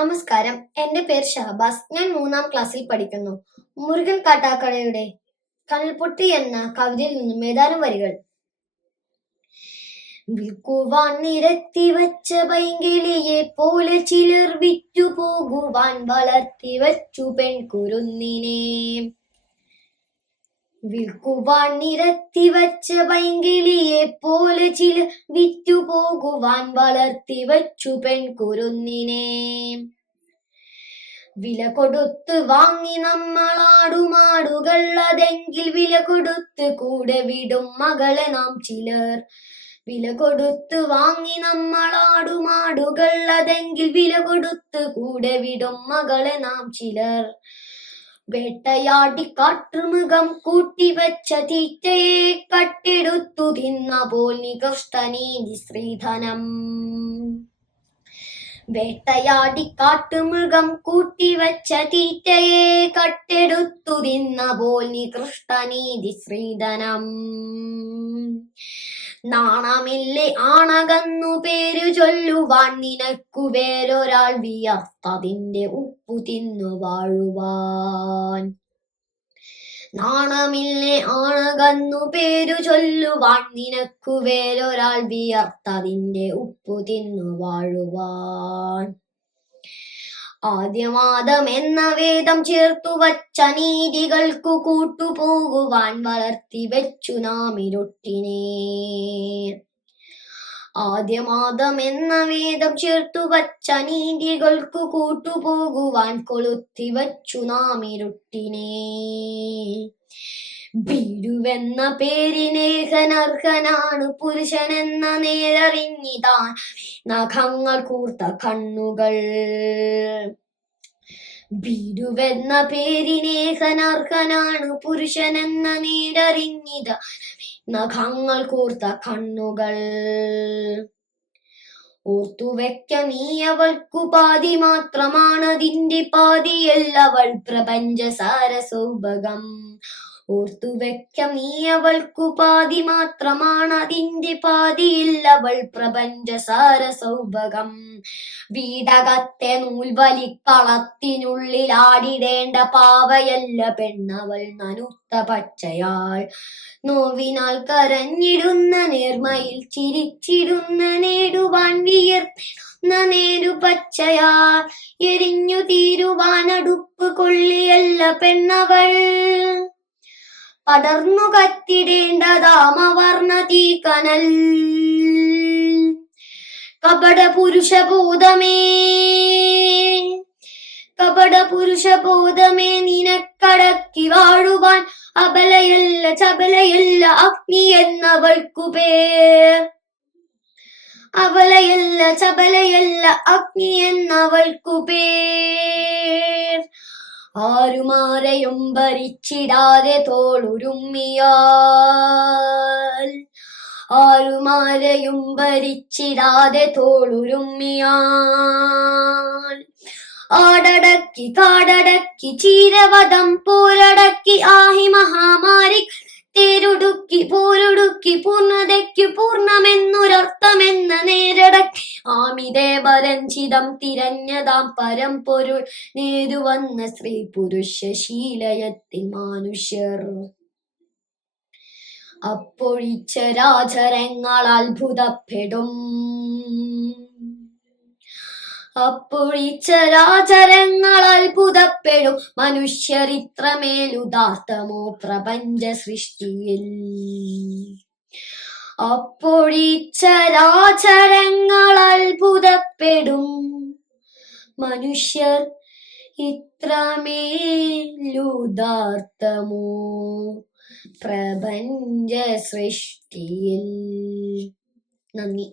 നമസ്കാരം, എൻ്റെ പേര് ഷഹബാസ്. ഞാൻ 3ാം ക്ലാസ്സിൽ പഠിക്കുന്നു. മുരുകൻ കാട്ടാക്കടയുടെ കനൽപ്പൊട്ടി എന്ന കവിതയിൽ നിന്നും ഏതാനും വരികൾ. വിൽക്കുവാൻ നിരത്തി വച്ച പൈങ്കിളിയെ പോലെ ചിലർ വിറ്റു പോകുവാൻ വളർത്തി വച്ചു പെൺകുരുന്നിനെ. വിൽക്കുവാൻ നിരത്തി വച്ച പൈങ്കിളിയെ പോലെ ചിലർ വിറ്റു പോകുവാൻ വളർത്തി വച്ചു പെൺകുരുന്നിനെ. വില കൊടുത്ത് വാങ്ങി നമ്മളാടുമാടുകൾ, അതെങ്കിൽ വില കൊടുത്ത് കൂടെ വിടും മകളെ നാം ചിലർ. വില കൊടുത്ത് വാങ്ങി നമ്മളാടുമാടുകൾ, അതെങ്കിൽ വില കൊടുത്ത് കൂടെ വിടും മകളെ നാം ചിലർ. വേട്ടയാടി കാട്ടുമൃഗം കൂട്ടിവെച്ച തീറ്റയെ കട്ടെടുത്തു തിന്ന പോൽ നികൃഷ്ടനീതി സ്ത്രീധനം. വേട്ടയാടി കാട്ടുമൃഗം കൂട്ടിവെച്ച തീറ്റയെ കട്ടെടുത്തു തിന്ന പോൽ നികൃഷ്ടനീതി സ്ത്രീധനം. നാണമില്ലേ ആണകന്നു പേരു ചൊല്ലുവാൻ, നിനക്കു വേറൊരാൾ വിയർത്തതിന്റെ ഉപ്പു തിന്നു വാഴുവാൻ. നാണമില്ലേ ആണകന്നു പേരു ചൊല്ലുവാൻ, നിനക്കു വേറൊരാൾ വിയർത്തതിന്റെ ഉപ്പു തിന്നു വാഴുവാൻ. ആദ്യമാദം എന്ന വേദം ചേർത്തു വച്ച നീതികൾക്കു കൂട്ടുപോകുവാൻ വളർത്തി വെച്ചു നാം ഇരുട്ടിനെ. ആദ്യമാദം എന്ന വേദം ചേർത്തു വച്ച നീതികൾക്കു കൂട്ടുപോകുവാൻ കൊളുത്തി വച്ചു നാം ഇരുട്ടിനെ. ഭീരുവെന്ന പേരിനേഹനർഹനാണ് പുരുഷനെന്ന നേരറിഞ്ഞിതാൻ നഖങ്ങൾ കൂർത്ത കണ്ണുകൾ. ഭീരുവെന്ന പേരിനേഹനർഹനാണ് പുരുഷനെന്ന നേരറിഞ്ഞിതാ നഖങ്ങൾ കൂർത്ത കണ്ണുകൾ. ഓർത്തുവെക്ക നീ അവൾക്കു പാതി മാത്രമാണതിന്റെ പാതിയല്ലവൾ പ്രപഞ്ചസാര സൗഭകം. ഓർത്തുവെക്ക നീ അവൾക്കു പാതി മാത്രമാണതിന്റെ പാതിയില്ലവൾ പ്രപഞ്ചസാര സൗഭകം. വീടകത്തെ നൂൽവലിക്കളത്തിനുള്ളിൽ ആടിടേണ്ട പാവയല്ല പെണ്ണവൾ നനുത്ത പച്ചയാൾ. നോവിനാൽ കരഞ്ഞിടുന്ന നേർമയിൽ ചിരിച്ചിടുന്ന നേടുവാൻ വിയർത്തിടുന്ന നേരു പച്ചയാൾ. എരിഞ്ഞു തീരുവാൻ അടുപ്പ് കൊള്ളിയല്ല പെണ്ണവൾ, പടർന്നു കത്തിടേണ്ടതാമവർണ്ണ തീക്കനൽ. കപട പുരുഷബോധമേ കപട പുരുഷബോധമേ നിനക്കടക്കി വാഴുവാൻ അബലയല്ല ചബലയല്ല അഗ്നി എന്നവൾക്കു പേർ. അബലയല്ല ചബലയല്ല അഗ്നി എന്നവൾക്കു പേർ. ആരുമാരെയും ഭരിച്ചിടാതെ തോളുരുമ്മിയാൽ. ആരുമാരെയും ഭരിച്ചിടാതെ തോളുരുമ്മിയാൽ. ആടടക്കി കാടടക്കി ചീരവധം പോരടക്കി ആഹി മഹാമാരി തേരൊടുക്കി പോരൊടുക്കി പൂർണ്ണതയ്ക്കു പൂർണ്ണമെന്നൊരർത്ഥമെന്ന നേരടക്കി ആമിദേവരഞ്ചിതം തിരഞ്ഞതാം പരംപൊരുൾ നേരുവന്ന സ്ത്രീ പുരുഷ ശീലയത്തിൽ മനുഷ്യർ. അപ്പൊഴിച്ചരാചരങ്ങൾ അത്ഭുതപ്പെടും. അപ്പൊഴിച്ചരാചരങ്ങൾ അത്ഭുതപ്പെടും മനുഷ്യർ ഇത്രമേലുദാത്തമോ പ്രപഞ്ച സൃഷ്ടിയിൽ. അപ്പൊഴിച്ചരാചരങ്ങൾ അത്ഭുതപ്പെടും മനുഷ്യർ ഇത്രമേലുദാത്തമോ പ്രപഞ്ച സൃഷ്ടിയിൽ. നന്ദി.